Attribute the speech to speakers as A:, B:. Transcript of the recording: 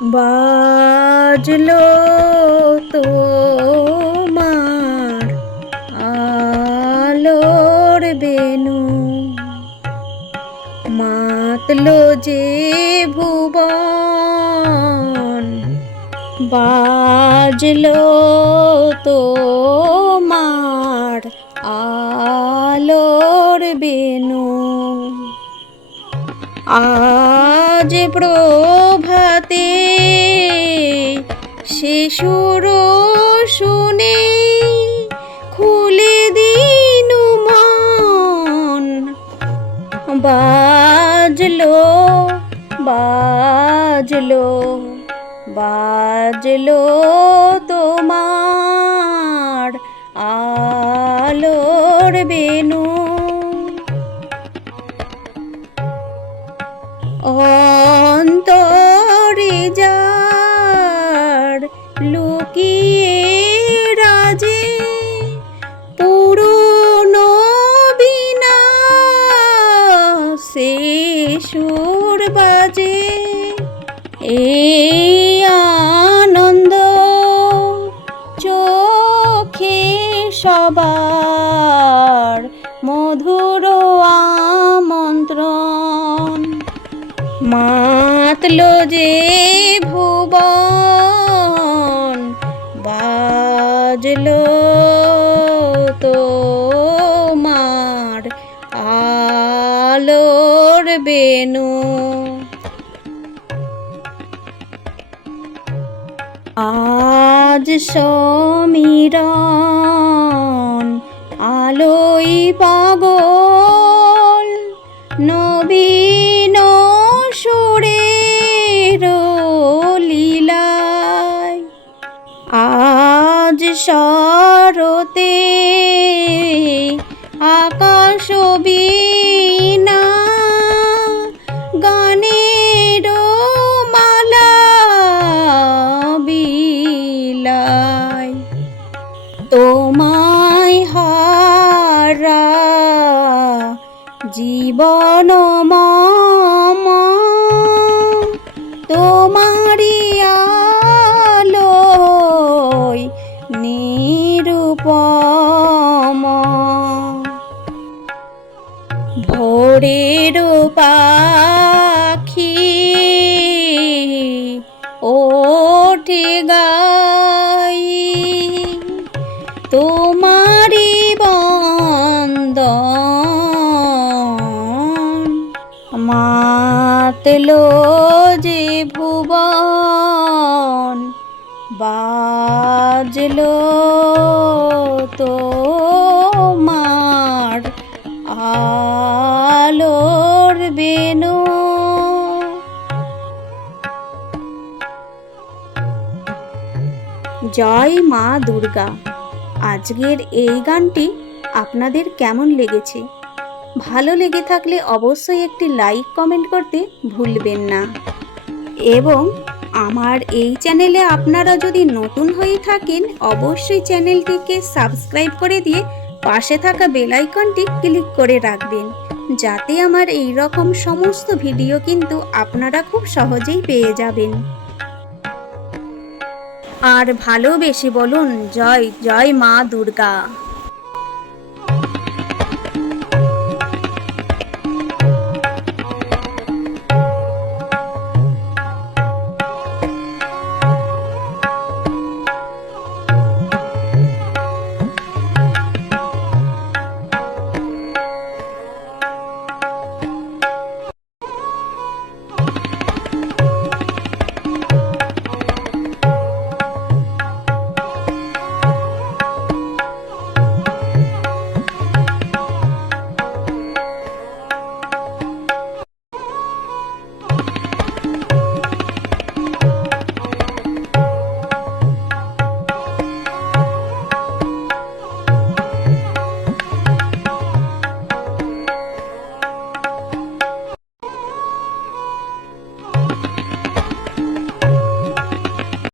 A: বাজলো তোমার আলোর বেনু মাতলো যে ভুবন। বাজলো তোমার আলোর বেনু আজ প্রভাতে শিশুর শুনে খুলে দিন মন। বাজলো বাজলো বাজলো তোমার আলোর বেনু। লুকিয়ে রাজে, পুরনো বিনা সে সুর বাজে। এই আনন্দ চোখে সবার মধুর আমন্ত্রণ। মাতলো যে ভুবন বাজলো তোমার আলোর বেনু। আজ সমীরণ আলোই পাগল নবীন শরতে আকাশ বীণা গানের তোমায় হারা জীবন মম তোমারি পাখি ওঠে গাই। তোমারি বন্দন মাতলো যে ভুবন বাজলো তোমার আলোর বেনু জয় মা দুর্গা, আজকের এই গানটি আপনাদের কেমন লেগেছে? ভালো লেগে থাকলে অবশ্যই একটি লাইক, কমেন্ট করতে ভুলবেন না। এবং আমার এই চ্যানেলে আপনারা যদি নতুন হয়ে থাকেন, অবশ্যই চ্যানেলটিকে সাবস্ক্রাইব করে দিয়ে পাশে থাকা বেল আইকনটি ক্লিক করে রাখবেন। যাতে আমার এই রকম সমস্ত ভিডিও কিন্তু আপনারা খুব সহজেই পেয়ে যাবেন। আর ভালোবেসে বলুন, জয় জয় মা দুর্গা।